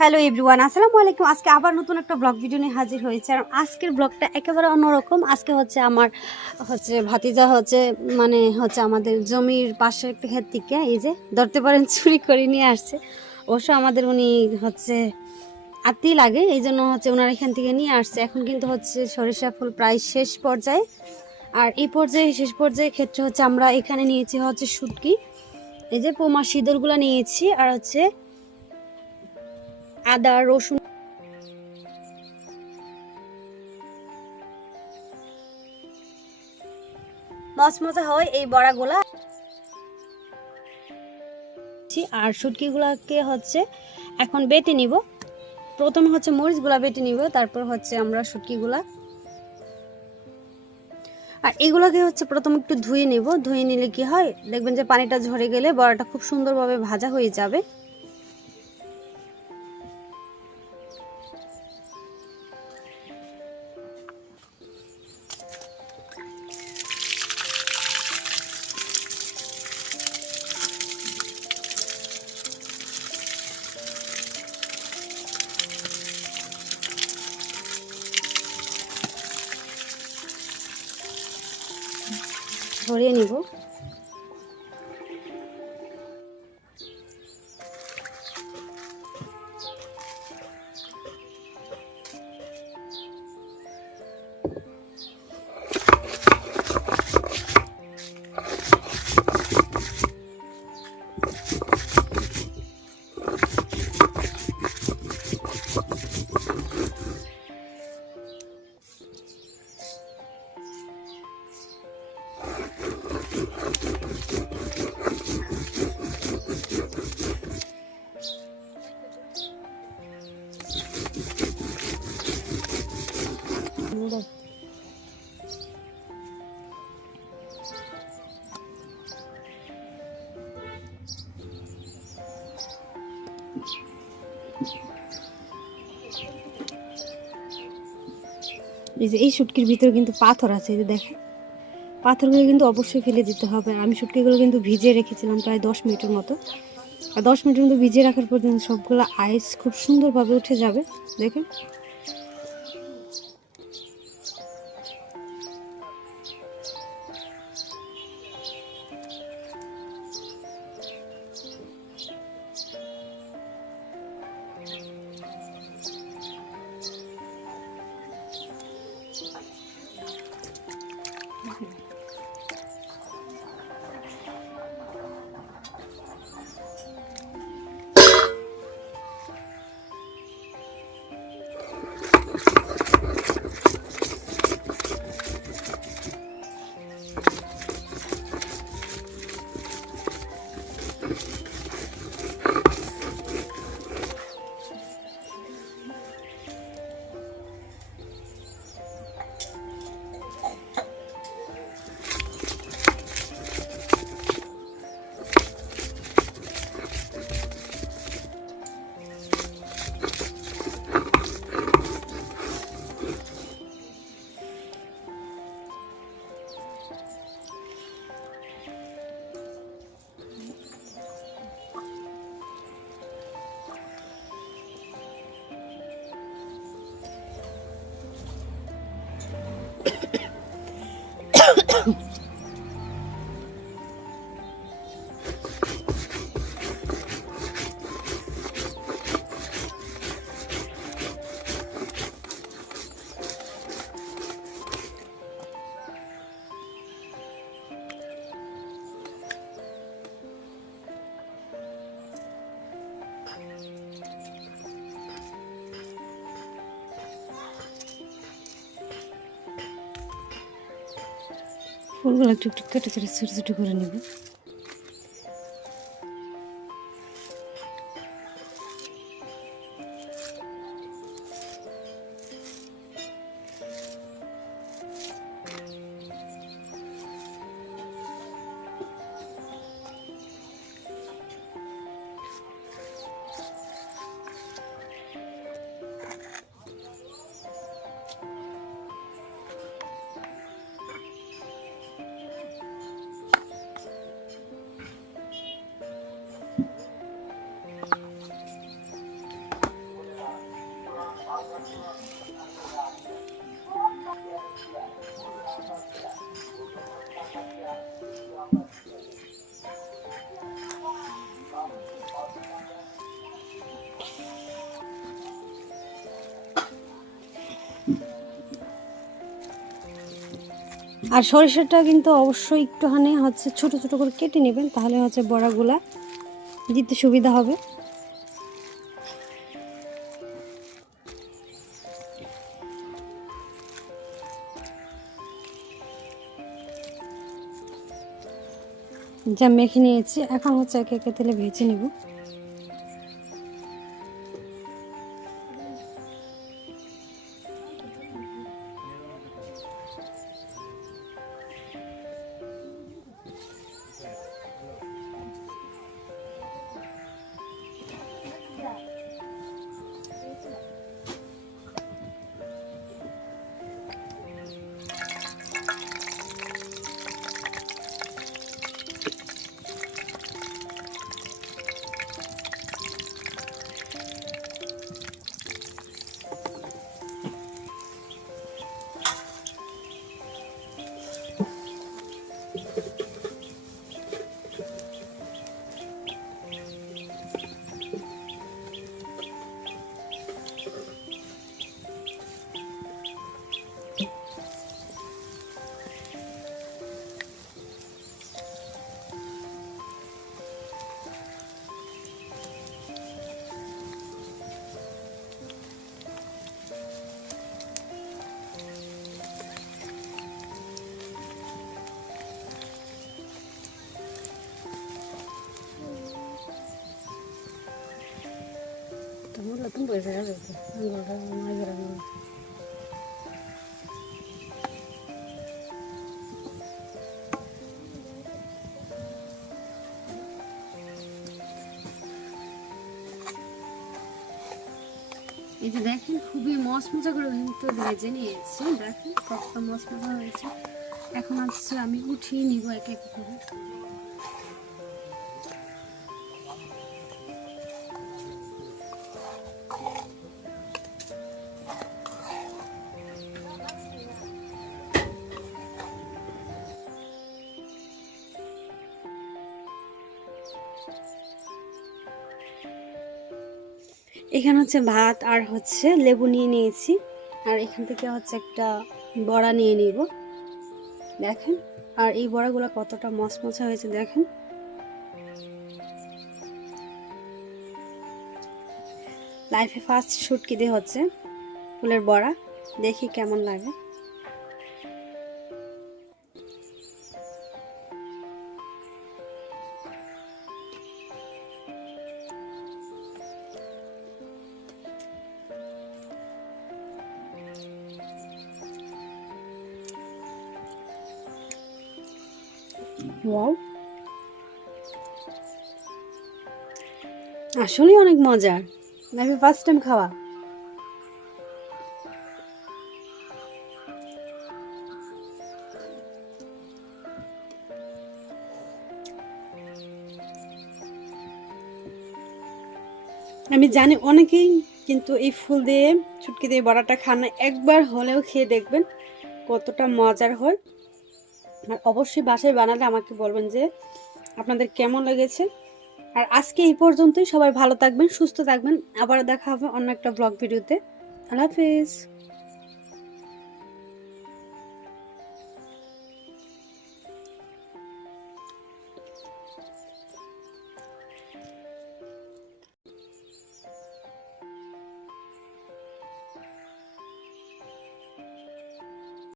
Hello everyone, আসসালামু আলাইকুম। আজকে আবার নতুন একটা ব্লগ ভিডিও নিয়ে হাজির হয়েছে। আর আজকের ব্লগটা একেবারে অন্যরকম। আজকে আমার ভাতিজা আমাদের জমির পাশের ক্ষেত থেকে এই যে ধরতে পারেন চুরি করে নিয়ে আসছে। অবশ্য আমাদের উনি আত্মীয় লাগে, এই জন্য ওনার এখান থেকে নিয়ে আসছে। এখন কিন্তু সরিষা ফুল প্রায় শেষ পর্যায়ে। আর এই শেষ পর্যায়ে ক্ষেত্রে আমরা এখানে নিয়েছি শুটকি, এই যে পোমা সিঁদুরগুলো নিয়েছি, আর আদা রসুন মচমচা হয় এই বড়াগুলা। আর শুটকিগুলাকে এখন বেটে নিব। প্রথমে মরিচগুলা বেটে নিব, তারপর আমরা শুটকিগুলা, আর এগুলাকে প্রথম একটু ধুয়ে নেব। ধুয়ে নিলে কি হয়, দেখবেন যে পানিটা ঝরে গেলে বড়াটা খুব সুন্দরভাবে ভাজা হয়ে যাবে। ধরিয়ে নিব। এই শুটকির ভিতরে কিন্তু পাথর আছে, এই যে দেখেন, পাথরগুলো কিন্তু অবশ্যই ফেলে দিতে হবে। আমি শুটকিগুলো কিন্তু ভিজিয়ে রেখেছিলাম প্রায় 10 মিনিটের মতো। আর 10 মিনিটের মতো ভিজিয়ে রাখার পর কিন্তু সবগুলো আইস খুব সুন্দরভাবে উঠে যাবে, দেখেন। ফুলগুলো একটু একটু কেটে কেটে ছোটো ছোটো করে নেব। আর সরিষাটা কিন্তু অবশ্যই একটুখানি হচ্ছে ছোট ছোট করে কেটে নেবেন, তাহলে হচ্ছে বড়াগুলা দিতে সুবিধা হবে। যা মেখে নিয়েছি, এখন হচ্ছে একে একে তেলে ভেজে নেব। এই যে দেখেন খুবই মচমচা করে কিন্তু ভেজে নিয়েছি, দেখেন কতটা মচমচা হয়েছে। এখন হচ্ছে আমি উঠিয়ে নিব এক এক করে। এখানে হচ্ছে ভাত আর হচ্ছে লেবু নিয়ে নিয়েছি, আর এখান থেকে হচ্ছে একটা বড়া নিয়ে নিব, দেখেন। আর এই বড়াগুলো কতটা মচমচা হয়েছে দেখেন। লাইফে ফার্স্ট শুটকি দিয়ে হচ্ছে ফুলের বড়া, দেখি কেমন লাগে। ওয়াও, আসলে অনেক মজার, লাইফে ফার্স্ট টাইম খাওয়া। আমি জানি অনেকেই কিন্তু এই ফুল দিয়ে শুটকি দিয়ে বড়াটা খান না, একবার হলেও খেয়ে দেখবেন কতটা মজার হয়। আর অবশ্যই বাসায় বানালে আমাকে বলবেন যে আপনাদের কেমন লেগেছে। আর আজকে এই পর্যন্তই, সবাই ভালো থাকবেন, সুস্থ থাকবেন, আবার দেখা হবে অন্য একটা ব্লগ ভিডিওতে। আল্লাহ হাফেজ।